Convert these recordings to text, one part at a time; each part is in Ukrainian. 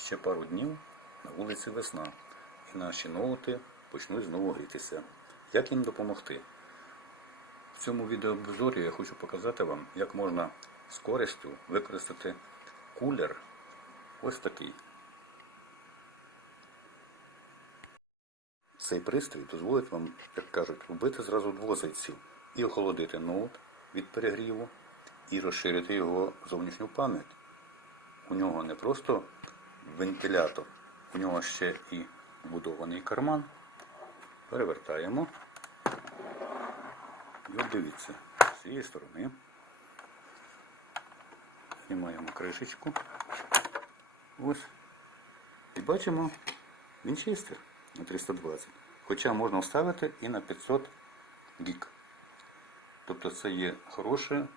ще пару днів на вулиці весна, і наші ноути почнуть знову грітися. Як їм допомогти? В цьому відеообзорі я хочу показати вам, як можна з користю використати кулер ось такий. Цей пристрій дозволить вам, як кажуть, вбити зразу двох зайців і охолодити ноут від перегріву, і розширити його зовнішню пам'ять. У нього не просто вентилятор, у нього ще і вбудований карман. Перевертаємо. І от дивіться, з цієї сторони знімаємо кришечку. Ось. І бачимо, він чистий на 320. Хоча можна вставити і на 500 гік. Тобто це є хороша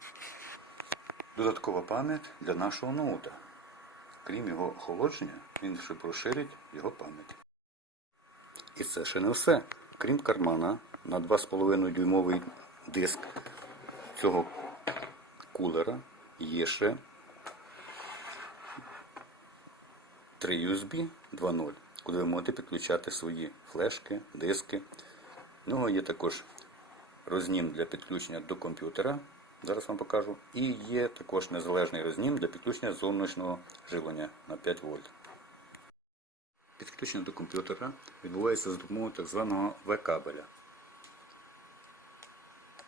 додаткова пам'ять для нашого ноута. Крім його охолодження, він ще розширить його пам'ять. І це ще не все. Крім кармана на 2,5 дюймовий диск цього кулера є ще 3 USB 2.0, куди ви можете підключати свої флешки, диски. Нього є також рознім для підключення до комп'ютера. Зараз вам покажу. І є також незалежний рознім для підключення зовнішнього живлення на 5 вольт. Підключення до комп'ютера відбувається за допомогою так званого V-кабеля.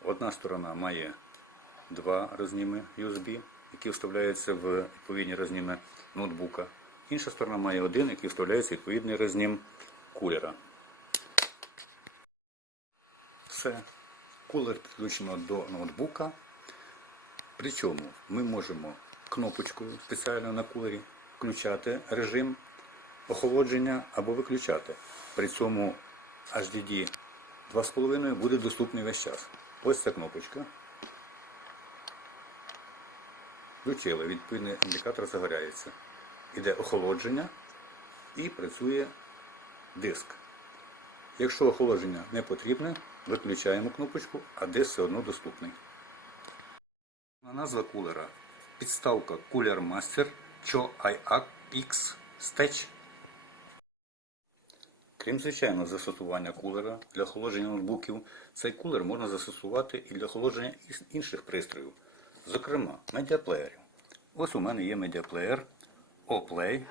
Одна сторона має два розніми USB, які вставляються в відповідні розніми ноутбука. Інша сторона має один, який вставляється в відповідний рознім кулера. Все. Кулер підключено до ноутбука. Причому ми можемо кнопочкою спеціально на кулері включати режим охолодження або виключати. При цьому HDD 2,5 буде доступний весь час. Ось ця кнопочка. Включили, відповідний індикатор загоряється. Іде охолодження і працює диск. Якщо охолодження не потрібне, виключаємо кнопочку, а диск все одно доступний. Назва кулера. Підставка Cooler Master Cho IX Stech. Крім звичайного застосування кулера для охолодження ноутбуків, цей кулер можна застосувати і для охолодження інших пристроїв, зокрема медіаплеєрів. Ось у мене є медіаплеєр Oplay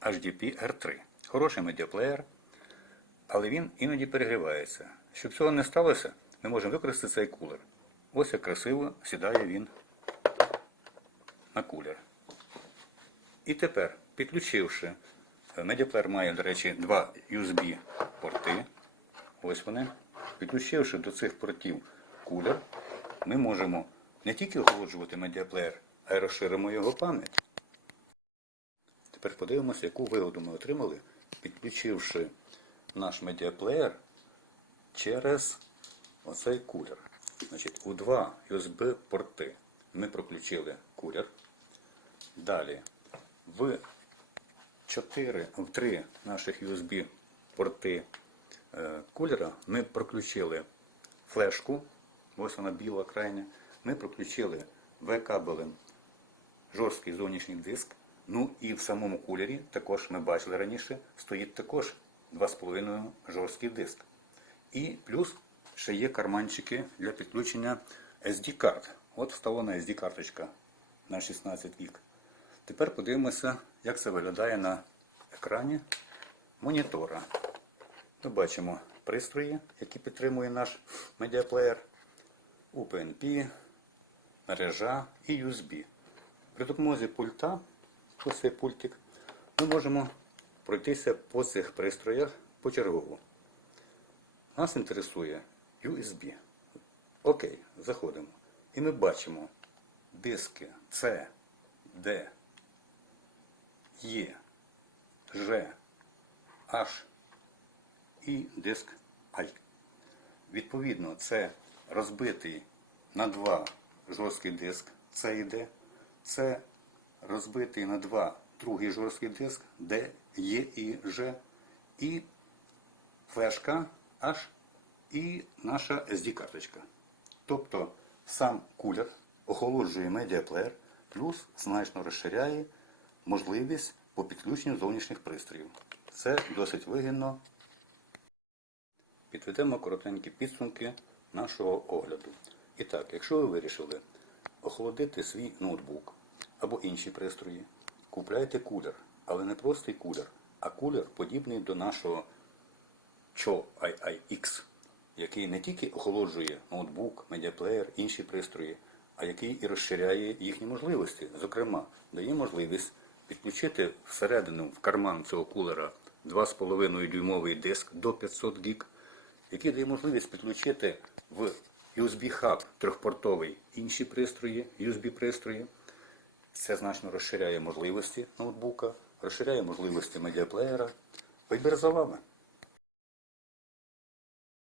HDP R3. Хороший медіаплеєр, але він іноді перегрівається. Щоб цього не сталося, ми можемо використати цей кулер. Ось як красиво сідає він на кулер. І тепер, підключивши, медіаплеєр має, до речі, два USB порти. Ось вони. Підключивши до цих портів кулер, ми можемо не тільки охолоджувати медіаплеєр, а й розширимо його пам'ять. Тепер подивимося, яку вигоду ми отримали, підключивши наш медіаплеєр через оцей кулер. Значить, у два USB порти ми проключили кулер. Далі в 4, в 3 наших USB порти е, кулера ми проключили флешку, ось вона біла крайня. Ми проключили V-кабелем жорсткий зовнішній диск. Ну і в самому кулері, також ми бачили раніше, стоїть також 2,5 жорсткий диск. І плюс ще є карманчики для підключення SD-карт. От вставлена SD-карточка на 16 гіг. Тепер подивимося, як це виглядає на екрані монітора. Ми бачимо пристрої, які підтримує наш медіаплеєр, UPnP, мережа і USB. При допомозі пульта, ось цей пультик, ми можемо пройтися по цих пристроях почергово. Нас інтересує USB. Окей, заходимо. І ми бачимо диски C, D, E, G, H і диск I. Відповідно, це розбитий на два жорсткий диск C і D. Це розбитий на два другий жорсткий диск D, E і G. І флешка H і наша SD-карточка. Тобто сам кулер охолоджує медіаплеєр, плюс значно розширяє можливість по підключенню зовнішніх пристроїв. Це досить вигідно. Підведемо коротенькі підсумки нашого огляду. І так, якщо ви вирішили охолодити свій ноутбук або інші пристрої, купляйте кулер, але не простий кулер, а кулер подібний до нашого Cho IIX, який не тільки охолоджує ноутбук, медіаплеєр, інші пристрої, а який і розширяє їхні можливості. Зокрема, дає можливість підключити всередину в карман цього кулера 2,5 дюймовий диск до 500 гіг, який дає можливість підключити в USB-хаб трьохпортовий інші пристрої, USB-пристрої. Це значно розширяє можливості ноутбука, розширяє можливості медіаплеєра. Вибір за вами.